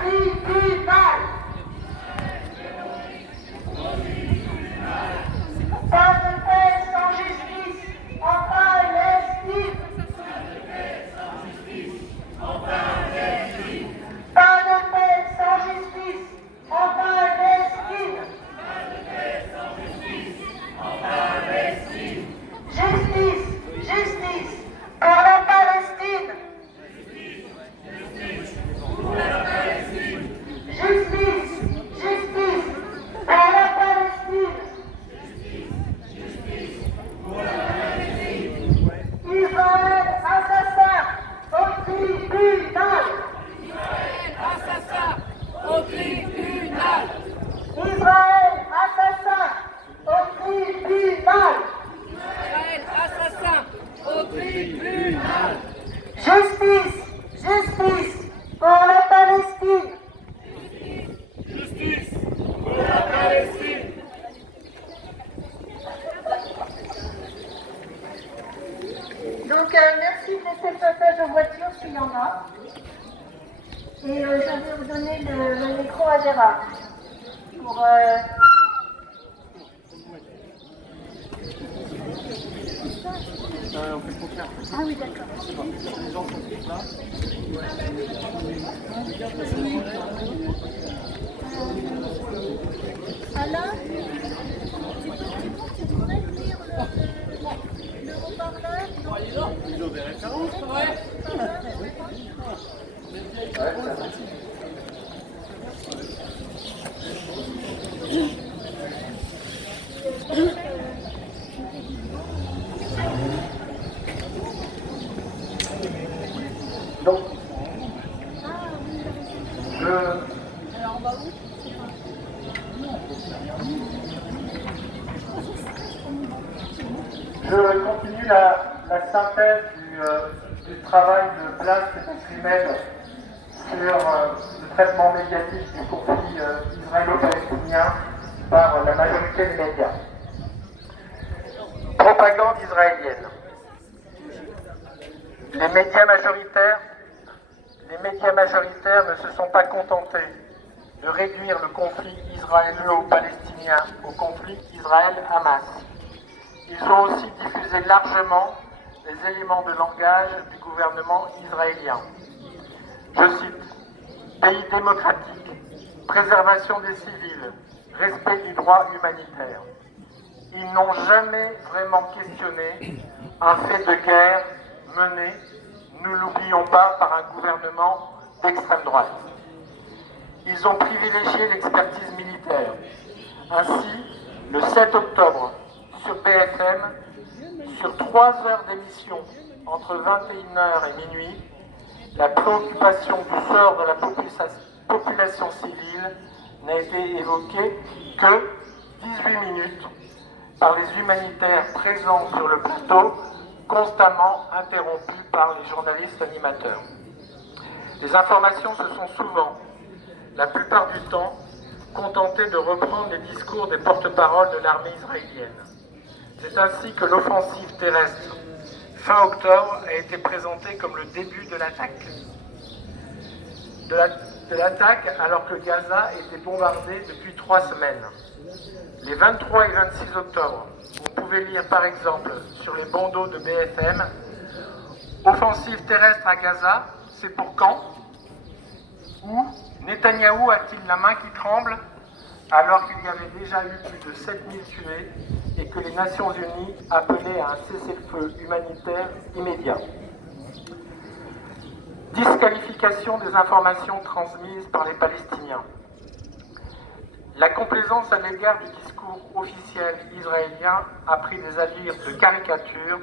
tribunal. Pas de paix sans justice en Palestine. Pas de paix sans justice en Palestine. Justice, justice pour la Palestine. Justice, justice pour la Palestine. Israël assassin au tribunal. Assassin au tribunal. Israël assassin au tribunal. Israël assassin au tribunal. Justice, justice pour la Palestine. Justice pour la Palestine. Donc merci de laisser le passage aux voitures s'il y en a. Et je vais vous donner le micro à Gérard. Pour, Ah oui, d'accord. Alain, tu pourrais écrire le haut-parleur? Donc, je continue la synthèse du travail de Blast et de Trimed sur le traitement médiatique du conflit israélo-palestinien par la majorité des médias. Propagande israélienne. Les médias majoritaires ne se sont pas contentés de réduire le conflit israélo-palestinien au conflit Israël-Hamas. Ils ont aussi diffusé largement les éléments de langage du gouvernement israélien. Je cite, pays démocratique, préservation des civils, respect du droit humanitaire. Ils n'ont jamais vraiment questionné un fait de guerre mené, nous l'oublions pas, par un gouvernement d'extrême droite. Ils ont privilégié l'expertise militaire. Ainsi, le 7 octobre, sur BFM, sur 3 heures d'émission entre 21h et minuit, la préoccupation du sort de la population civile n'a été évoquée que 18 minutes par les humanitaires présents sur le plateau, constamment interrompus par les journalistes animateurs. Les informations se sont souvent, la plupart du temps, contentées de reprendre les discours des porte-paroles de l'armée israélienne. C'est ainsi que l'offensive terrestre, fin octobre, a été présentée comme le début de l'attaque. De l'attaque alors que Gaza était bombardée depuis 3 semaines. Les 23 et 26 octobre, vous pouvez lire par exemple sur les bandeaux de BFM « Offensive terrestre à Gaza, c'est pour quand ?» ou « Netanyahou a-t-il la main qui tremble ?» alors qu'il y avait déjà eu plus de 7000 tués et que les Nations Unies appelaient à un cessez-le-feu humanitaire immédiat. Disqualification des informations transmises par les Palestiniens. La complaisance à l'égard du discours officiel israélien a pris des allures de caricature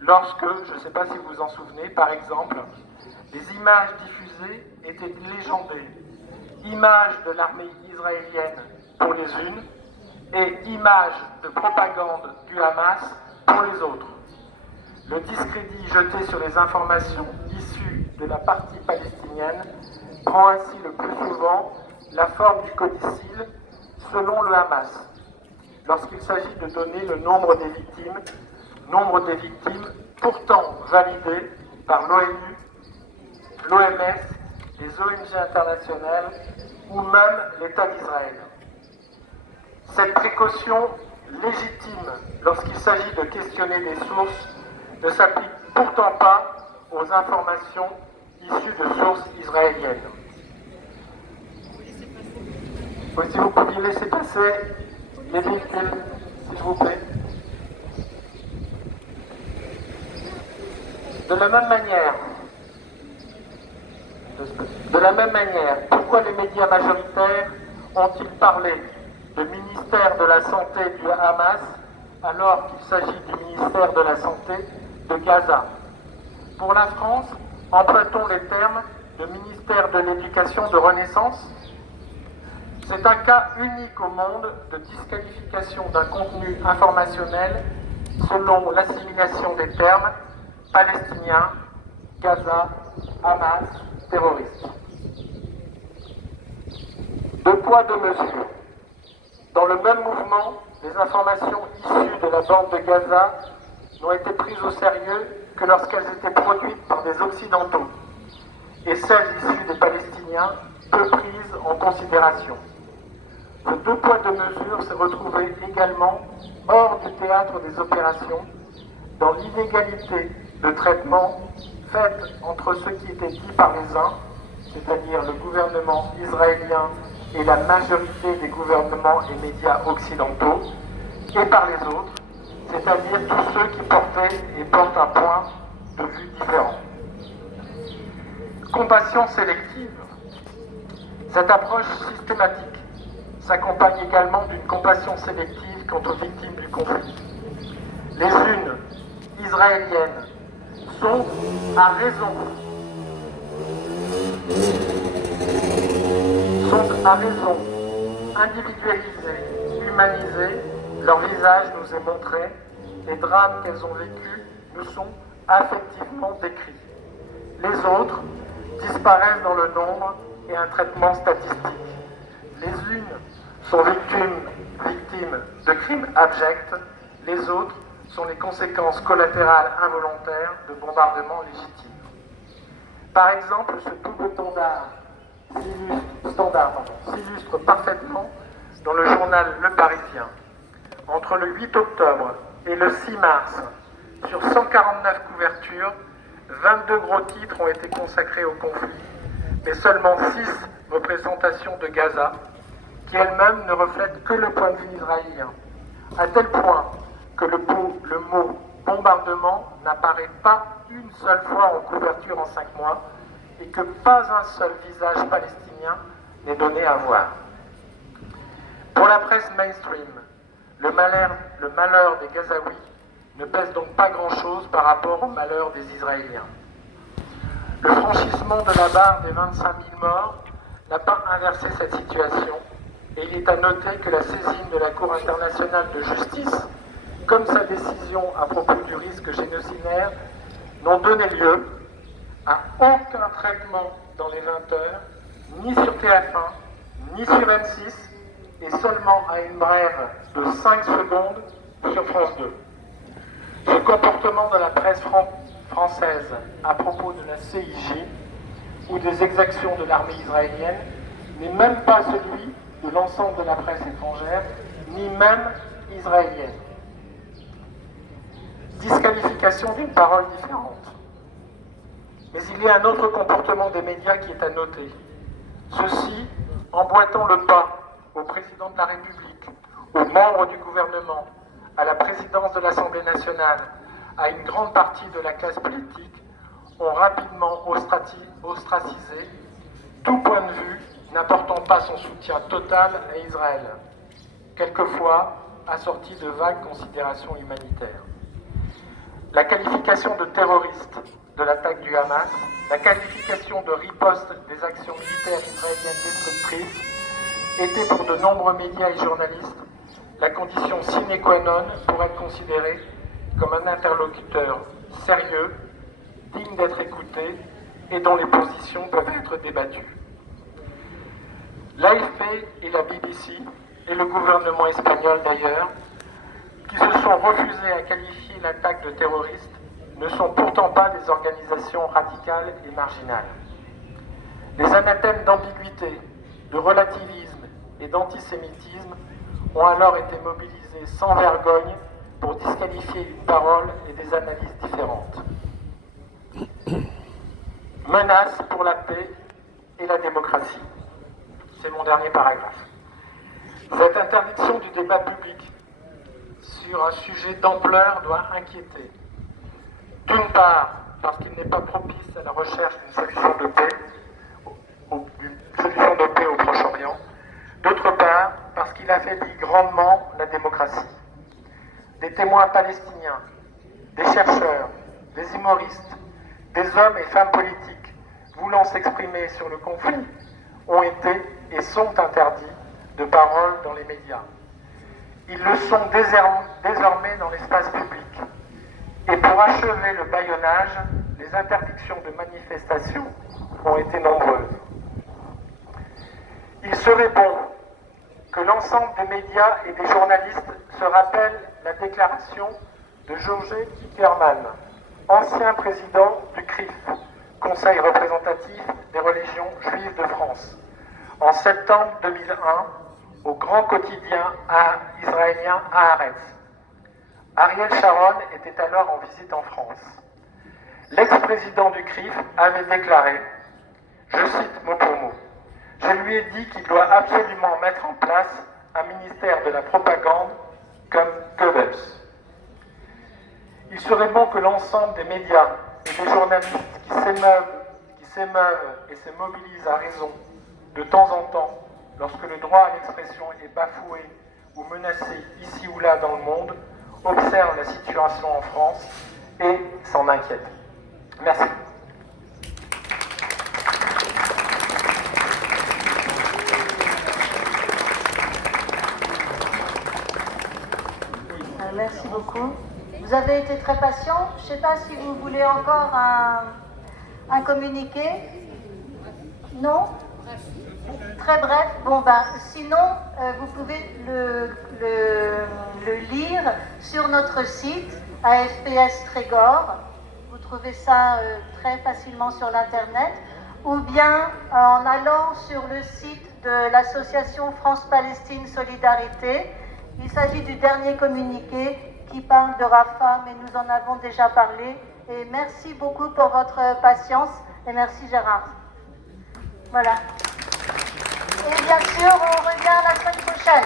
lorsque, je ne sais pas si vous vous en souvenez, par exemple, les images diffusées étaient légendées. Images de l'armée israélienne pour les unes et images de propagande du Hamas pour les autres. Le discrédit jeté sur les informations issues de la partie palestinienne prend ainsi le plus souvent la forme du codicille selon le Hamas, lorsqu'il s'agit de donner le nombre des victimes pourtant validé par l'ONU, l'OMS les ONG internationales ou même l'État d'Israël. Cette précaution légitime lorsqu'il s'agit de questionner des sources ne s'applique pourtant pas aux informations issues de sources israéliennes. Oui, si vous pouviez laisser passer les véhicules, s'il vous plaît. De la même manière, pourquoi les médias majoritaires ont-ils parlé de ministère de la Santé du Hamas alors qu'il s'agit du ministère de la Santé de Gaza? Pour la France, empruntons les termes de ministère de l'Éducation de Renaissance. C'est un cas unique au monde de disqualification d'un contenu informationnel selon l'assimilation des termes palestinien, Gaza, Hamas, terroriste. Deux poids, deux mesures. Dans le même mouvement, les informations issues de la bande de Gaza n'ont été prises au sérieux que lorsqu'elles étaient produites par des Occidentaux, et celles issues des Palestiniens peu prises en considération. Ce deux poids, deux mesures s'est retrouvé également hors du théâtre des opérations, dans l'inégalité de traitement faite entre ce qui était dit par les uns, c'est-à-dire le gouvernement israélien et la majorité des gouvernements et médias occidentaux, et par les autres, c'est-à-dire tous ceux qui portaient et portent un point de vue différent. Compassion sélective. Cette approche systématique s'accompagne également d'une compassion sélective quant aux victimes du conflit. Les unes, israéliennes, sont à raison individualisées, humanisées, leur visage nous est montré, les drames qu'elles ont vécus nous sont affectivement décrits. Les autres disparaissent dans le nombre et un traitement statistique. Les unes sont victimes de crimes abjects, les autres sont les conséquences collatérales involontaires de bombardements légitimes. Par exemple, ce double standard s'illustre parfaitement dans le journal Le Parisien. Entre le 8 octobre et le 6 mars, sur 149 couvertures, 22 gros titres ont été consacrés au conflit, mais seulement 6 représentations de Gaza, qui elle-même ne reflètent que le point de vue israélien, à tel point que le mot bombardement n'apparaît pas une seule fois en couverture en 5 mois, et que pas un seul visage palestinien n'est donné à voir. Pour la presse mainstream, le malheur des Gazaouis ne pèse donc pas grand-chose par rapport au malheur des Israéliens. Le franchissement de la barre des 25 000 morts n'a pas inversé cette situation, et il est à noter que la saisine de la Cour internationale de justice, comme sa décision à propos du risque génocidaire, n'ont donné lieu à aucun traitement dans les 20 heures, ni sur TF1, ni sur M6, et seulement à une brève de 5 secondes sur France 2. Ce comportement de la presse française à propos de la CIG ou des exactions de l'armée israélienne n'est même pas celui de l'ensemble de la presse étrangère, ni même israélienne. Disqualification d'une parole différente. Mais il y a un autre comportement des médias qui est à noter. Ceux-ci emboîtant le pas au président de la République, aux membres du gouvernement, à la présidence de l'Assemblée nationale, à une grande partie de la classe politique, ont rapidement ostracisé tout point de vue n'apportant pas son soutien total à Israël, quelquefois assorti de vagues considérations humanitaires. La qualification de terroriste de l'attaque du Hamas, la qualification de riposte des actions militaires israéliennes destructrices était pour de nombreux médias et journalistes la condition sine qua non pour être considéré comme un interlocuteur sérieux, digne d'être écouté et dont les positions peuvent être débattues. L'AFP et la BBC, et le gouvernement espagnol d'ailleurs, qui se sont refusés à qualifier l'attaque de terroriste, ne sont pourtant pas des organisations radicales et marginales. Les anathèmes d'ambiguïté, de relativisme et d'antisémitisme ont alors été mobilisés sans vergogne pour disqualifier une parole et des analyses différentes. Menace pour la paix et la démocratie. C'est mon dernier paragraphe. Cette interdiction du débat public sur un sujet d'ampleur doit inquiéter. D'une part, parce qu'il n'est pas propice à la recherche d'une solution de paix, au Proche-Orient. D'autre part, parce qu'il affaiblit grandement la démocratie. Des témoins palestiniens, des chercheurs, des humoristes, des hommes et femmes politiques voulant s'exprimer sur le conflit ont été et sont interdits de parole dans les médias. Ils le sont désormais dans l'espace public. Et pour achever le bâillonnage, les interdictions de manifestation ont été nombreuses. Il serait bon que l'ensemble des médias et des journalistes se rappellent la déclaration de Georges Kickerman, ancien président du CRIF, Conseil représentatif des religions juives de France, en septembre 2001, au grand quotidien israélien Haaretz. Ariel Sharon était alors en visite en France. L'ex-président du CRIF avait déclaré, je cite mot pour mot, « Je lui ai dit qu'il doit absolument mettre en place un ministère de la propagande comme Goebbels. » Il serait bon que l'ensemble des médias et des journalistes qui s'émeuvent et se mobilisent à raison de temps en temps, lorsque le droit à l'expression est bafoué ou menacé ici ou là dans le monde, observent la situation en France et s'en inquiètent. Merci. Merci beaucoup. Vous avez été très patient. Je ne sais pas si vous voulez encore un communiqué. Non? Très bref. Bon, ben, sinon, vous pouvez le lire sur notre site AFPS Trégor. Vous trouvez ça très facilement sur l'Internet. Ou bien en allant sur le site de l'association France-Palestine Solidarité. Il s'agit du dernier communiqué qui parle de Rafah, mais nous en avons déjà parlé. Et merci beaucoup pour votre patience et merci Gérard. Voilà. Et bien sûr, on revient la semaine prochaine.